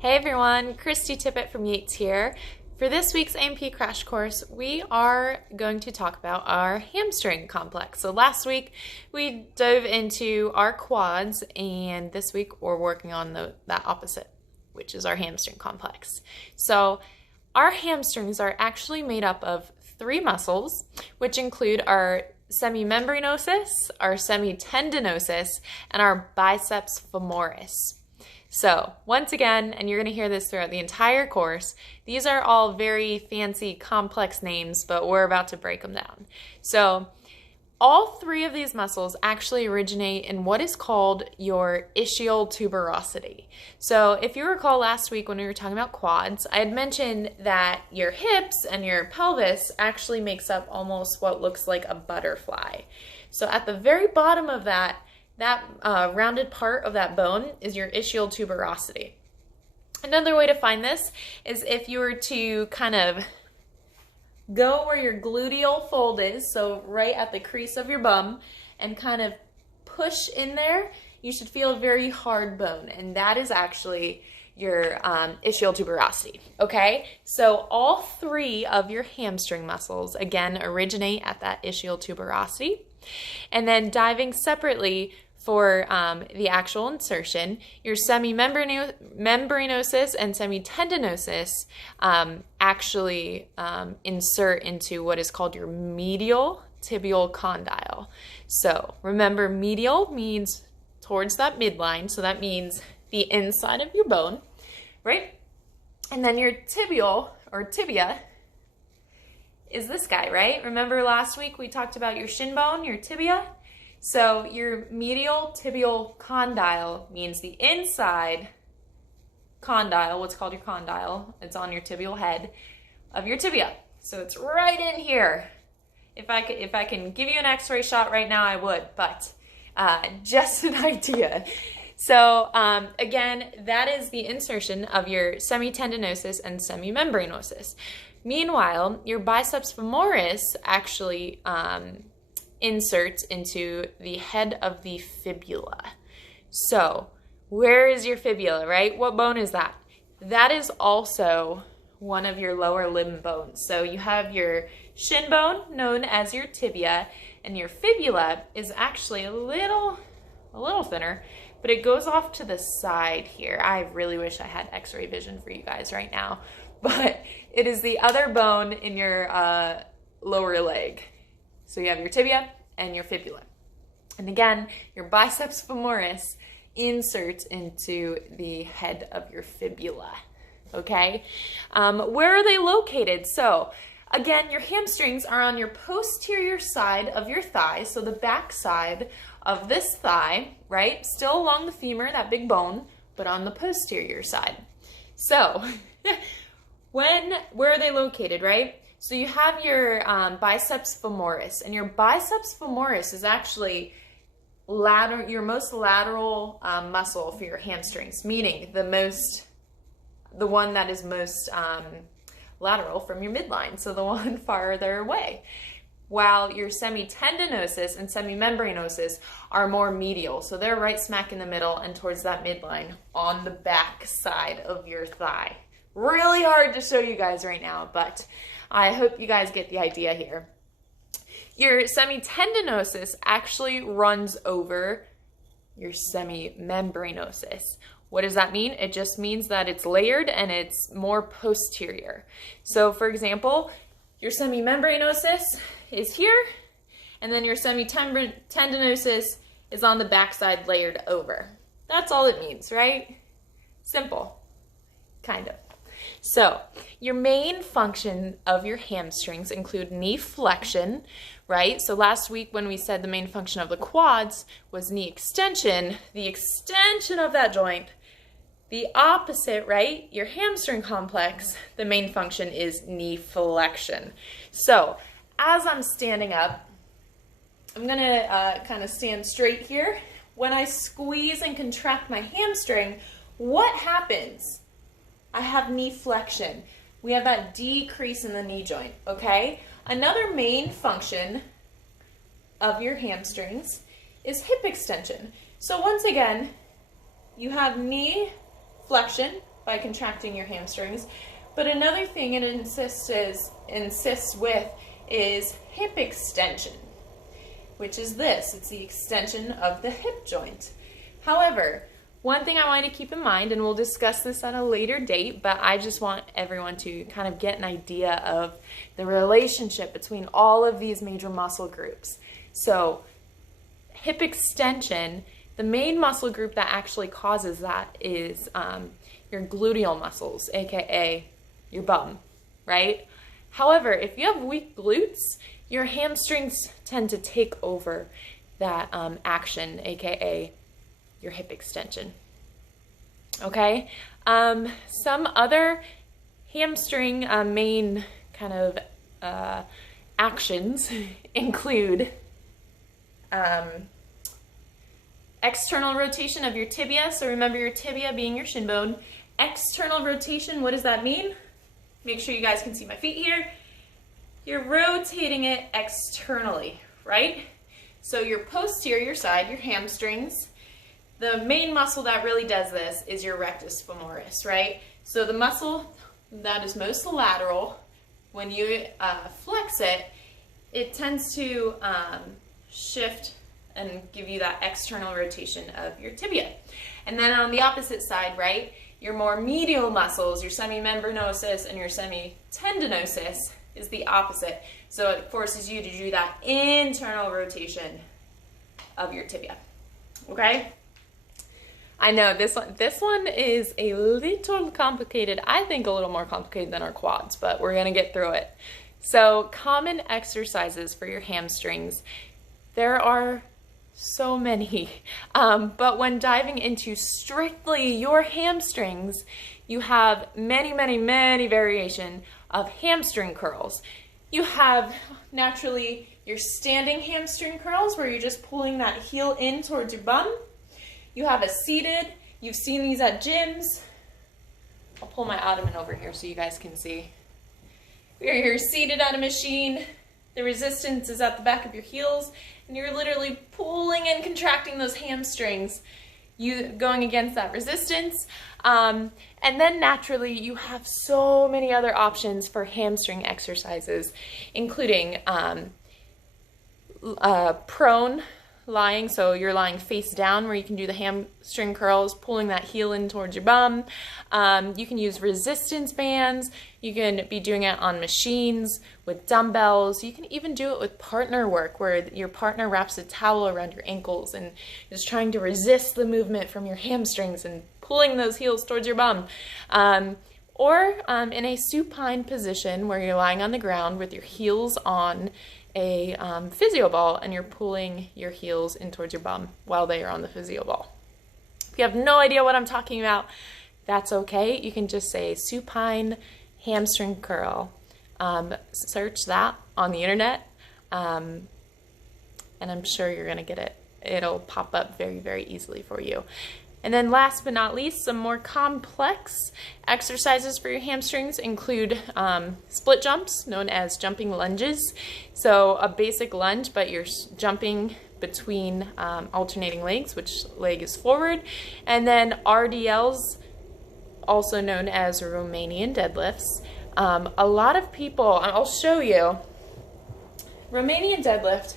Hey everyone, Christie Tippett from Yates here. For this week's A&P Crash Course, we are going to talk about our hamstring complex. So last week we dove into our quads, and this week we're working on that opposite, which is our hamstring complex. So our hamstrings are actually made up of three muscles, which include our semimembranosus, our semitendinosus, and our biceps femoris. So once again, and you're going to hear this throughout the entire course, these are all very fancy, complex names, but we're about to break them down. So all three of these muscles actually originate in what is called your ischialtuberosity. So if you recall last week when we were talking about quads, I had mentioned that your hips and your pelvis actually makes up almost what looks like a butterfly. So at the very bottom of that rounded part of that bone is your ischialtuberosity. Another way to find this is if you were to kind of go where your gluteal fold is, so right at the crease of your bum, and kind of push in there, you should feel a very hard bone, and that is actually your ischialtuberosity, okay? So all three of your hamstring muscles, again, originate at that ischialtuberosity. And then diving separately for the actual insertion, your semimembranosus and semitendinosus actually insert into what is called your medial tibial condyle. So remember, medial means towards that midline, so that means the inside of your bone, right? And then your tibial or tibia is this guy, right? Remember last week we talked about your shin bone, your tibia? So your medial tibial condyle means the inside condyle, what's called your condyle, it's on your tibial head of your tibia. So it's right in here. If I can give you an x-ray shot right now, I would, but just an idea. So again, that is the insertion of your semitendinosus and semimembranosus. Meanwhile, your biceps femoris actually inserts into the head of the fibula. So where is your fibula, right? What bone is that? That is also one of your lower limb bones. So you have your shin bone, known as your tibia, and your fibula is actually a little thinner, but it goes off to the side here. I really wish I had x-ray vision for you guys right now, but it is the other bone in your lower leg. So you have your tibia and your fibula. And again, your biceps femoris inserts into the head of your fibula, okay? Where are they located? So again, your hamstrings are on your posterior side of your thigh, so the back side of this thigh, right? Still along the femur, that big bone, but on the posterior side. So where are they located, right? So you have your biceps femoris, and your biceps femoris is actually your most lateral muscle for your hamstrings, meaning the one that is most lateral from your midline, so the one farther away. While your semitendinosus and semimembranosus are more medial, so they're right smack in the middle and towards that midline on the back side of your thigh. Really hard to show you guys right now, but I hope you guys get the idea here. Your semitendinosus actually runs over your semimembranosus. What does that mean? It just means that it's layered and it's more posterior. So for example, your semimembranosus is here, and then your semitendinosus is on the backside layered over. That's all it means, right? Simple, kind of. So your main function of your hamstrings include knee flexion, right? So last week when we said the main function of the quads was knee extension, the extension of that joint. The opposite, right? Your hamstring complex, the main function is knee flexion. So as I'm standing up, I'm gonna kind of stand straight here. When I squeeze and contract my hamstring, what happens? I have knee flexion. We have that decrease in the knee joint, okay? Another main function of your hamstrings is hip extension. So once again, you have knee flexion, by contracting your hamstrings. But another thing it insists with is hip extension, which is this. It's the extension of the hip joint. However, one thing I want you to keep in mind, and we'll discuss this at a later date, but I just want everyone to kind of get an idea of the relationship between all of these major muscle groups. So hip extension, the main muscle group that actually causes that is your gluteal muscles, aka your bum, right? However, if you have weak glutes, your hamstrings tend to take over that action, aka your hip extension. Okay? Some other hamstring main kind of actions include external rotation of your tibia. So remember your tibia being your shin bone. External rotation, what does that mean? Make sure you guys can see my feet here. You're rotating it externally, right? So your posterior side, your hamstrings, the main muscle that really does this is your rectus femoris, right? So the muscle that is most lateral, when you flex it, it tends to shift and give you that external rotation of your tibia. And then on the opposite side, right, your more medial muscles, your semimembranosus and your semitendinosus is the opposite. So it forces you to do that internal rotation of your tibia, okay? I know this one is a little complicated. I think a little more complicated than our quads, but we're gonna get through it. So common exercises for your hamstrings. There are so many, but when diving into strictly your hamstrings, you have many variation of hamstring curls. You have naturally your standing hamstring curls where you're just pulling that heel in towards your bum. You have a seated, you've seen these at gyms. I'll pull my ottoman over here so you guys can see. Where you're seated on a machine, the resistance is at the back of your heels, and you're literally pulling and contracting those hamstrings, you going against that resistance. And then naturally, you have so many other options for hamstring exercises, including prone lying, so you're lying face down where you can do the hamstring curls, pulling that heel in towards your bum. You can use resistance bands. You can be doing it on machines with dumbbells. You can even do it with partner work where your partner wraps a towel around your ankles and is trying to resist the movement from your hamstrings and pulling those heels towards your bum. Or in a supine position where you're lying on the ground with your heels on a physio ball and you're pulling your heels in towards your bum while they are on the physio ball. If you have no idea what I'm talking about, that's okay. You can just say supine hamstring curl. Search that on the internet, and I'm sure you're gonna get it. It'll pop up very easily for you. And then last but not least, some more complex exercises for your hamstrings include split jumps, known as jumping lunges. So a basic lunge, but you're jumping between alternating legs, which leg is forward. And then RDLs, also known as Romanian deadlifts. A lot of people, I'll show you, Romanian deadlift,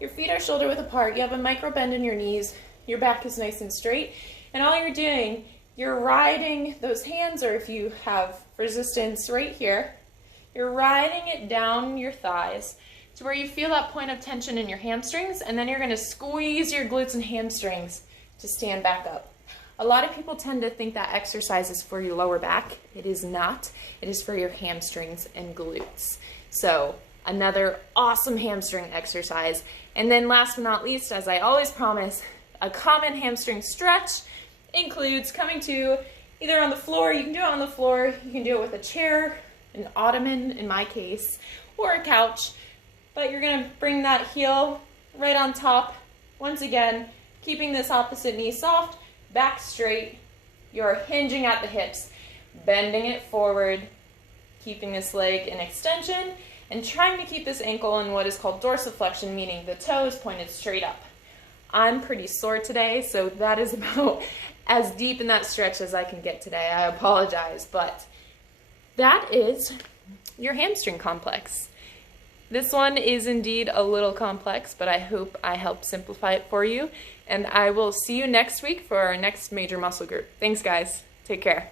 your feet are shoulder width apart, you have a micro bend in your knees, your back is nice and straight, and all you're doing, you're riding those hands, or if you have resistance right here, you're riding it down your thighs to where you feel that point of tension in your hamstrings, and then you're going to squeeze your glutes and hamstrings to stand back up. A lot of people tend to think that exercise is for your lower back. It is not. It is for your hamstrings and glutes. So another awesome hamstring exercise. And then last but not least, as I always promise, a common hamstring stretch includes coming to either on the floor, you can do it on the floor, you can do it with a chair, an ottoman in my case, or a couch, but you're gonna bring that heel right on top. Once again, keeping this opposite knee soft, back straight, you're hinging at the hips, bending it forward, keeping this leg in extension, and trying to keep this ankle in what is called dorsiflexion, meaning the toe is pointed straight up. I'm pretty sore today, so that is about as deep in that stretch as I can get today. I apologize, but that is your hamstring complex. This one is indeed a little complex, but I hope I helped simplify it for you. And I will see you next week for our next major muscle group. Thanks, guys. Take care.